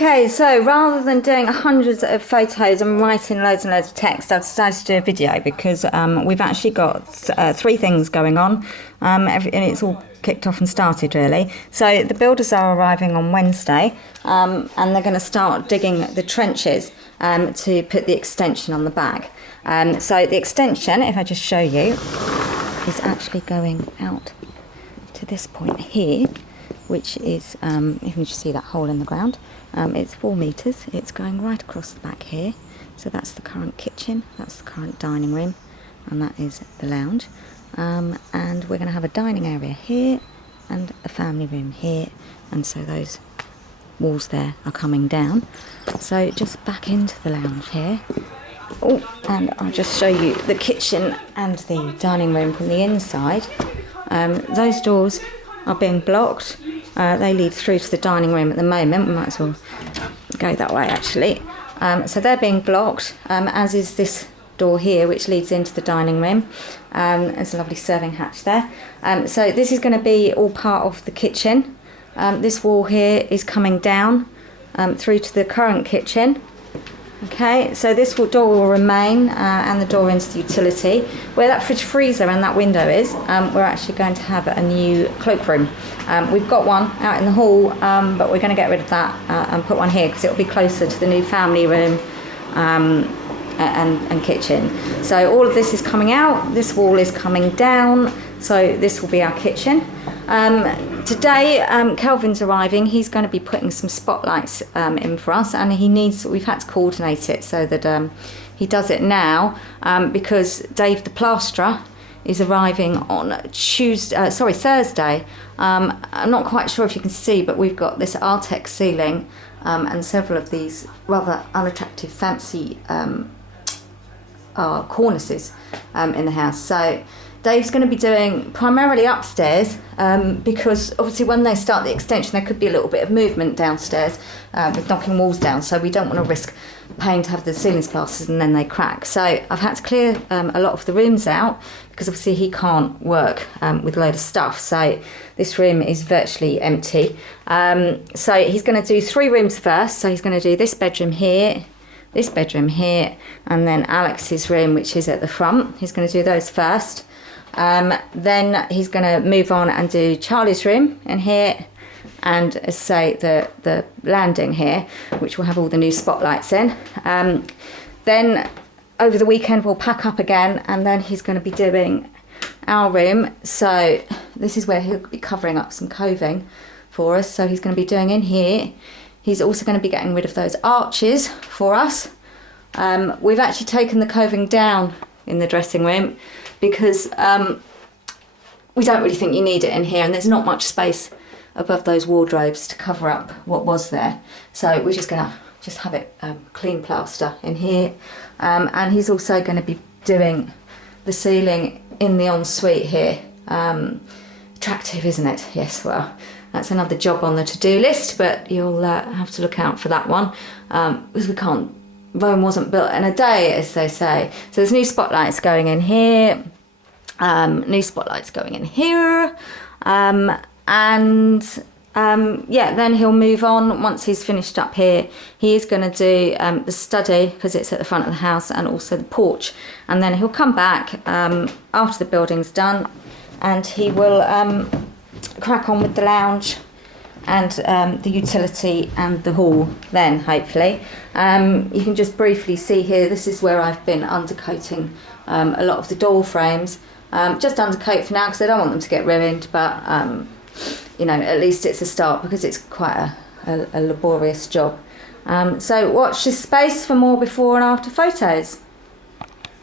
Okay, so rather than doing hundreds of photos and writing loads and loads of text, I've decided to do a video because we've actually got three things going on, and it's all kicked off and started really. So the builders are arriving on Wednesday, and they're going to start digging the trenches to put the extension on the back. So the extension, if I just show you, is actually going out to this point here, which is, you can just see that hole in the ground. It's 4 metres, it's going right across the back here. So that's the current kitchen, that's the current dining room, and that is the lounge. And we're going to have a dining area here and a family room here, and so those walls there are coming down. So just back into the lounge here. Oh, and I'll just show you the kitchen and the dining room from the inside. Those doors are being blocked. They lead through to the dining room at the moment. We might as well go that way actually. So they're being blocked, as is this door here, which leads into the dining room. There's a lovely serving hatch there. So this is going to be all part of the kitchen. This wall here is coming down through to the current kitchen. Okay, so this door will remain, and the door into the utility. Where that fridge freezer and that window is, we're actually going to have a new cloakroom. We've got one out in the hall, but we're going to get rid of that and put one here because it'll be closer to the new family room and kitchen. So all of this is coming out, this wall is coming down, so this will be our kitchen. Today, Kelvin's arriving. He's going to be putting some spotlights in for us, and we've had to coordinate it so that he does it now because Dave the plasterer is arriving on Thursday. I'm not quite sure if you can see, but we've got this Artex ceiling and several of these rather unattractive fancy cornices in the house. So Dave's going to be doing primarily upstairs because obviously when they start the extension there could be a little bit of movement downstairs with knocking walls down, so we don't want to risk paying to have the ceilings plastered and then they crack. So I've had to clear a lot of the rooms out because obviously he can't work with a load of stuff, so this room is virtually empty. So he's going to do 3 rooms first. So he's going to do this bedroom here, this bedroom here, and then Alex's room, which is at the front. He's going to do those first. Then he's going to move on and do Charlie's room in here, and as I say, the landing here, which will have all the new spotlights in. Then over the weekend we'll pack up again, and then he's going to be doing our room. So this is where he'll be covering up some coving for us, so he's going to be doing in here. He's also going to be getting rid of those arches for us. We've actually taken the coving down in the dressing room because we don't really think you need it in here, and there's not much space above those wardrobes to cover up what was there. So we're just going to have it clean plaster in here. And he's also going to be doing the ceiling in the ensuite here. Attractive, isn't it? Yes, well, that's another job on the to-do list, but you'll have to look out for that one because Rome wasn't built in a day, as they say. So there's new spotlights going in here, new spotlights going in here, then he'll move on once he's finished up here. He is going to do the study because it's at the front of the house, and also the porch, and then he'll come back after the building's done, and he will crack on with the lounge and the utility and the hall then, hopefully. You can just briefly see here, this is where I've been undercoating a lot of the door frames. Just undercoat for now because I don't want them to get ruined, but you know, at least it's a start because it's quite a laborious job. So watch this space for more before and after photos.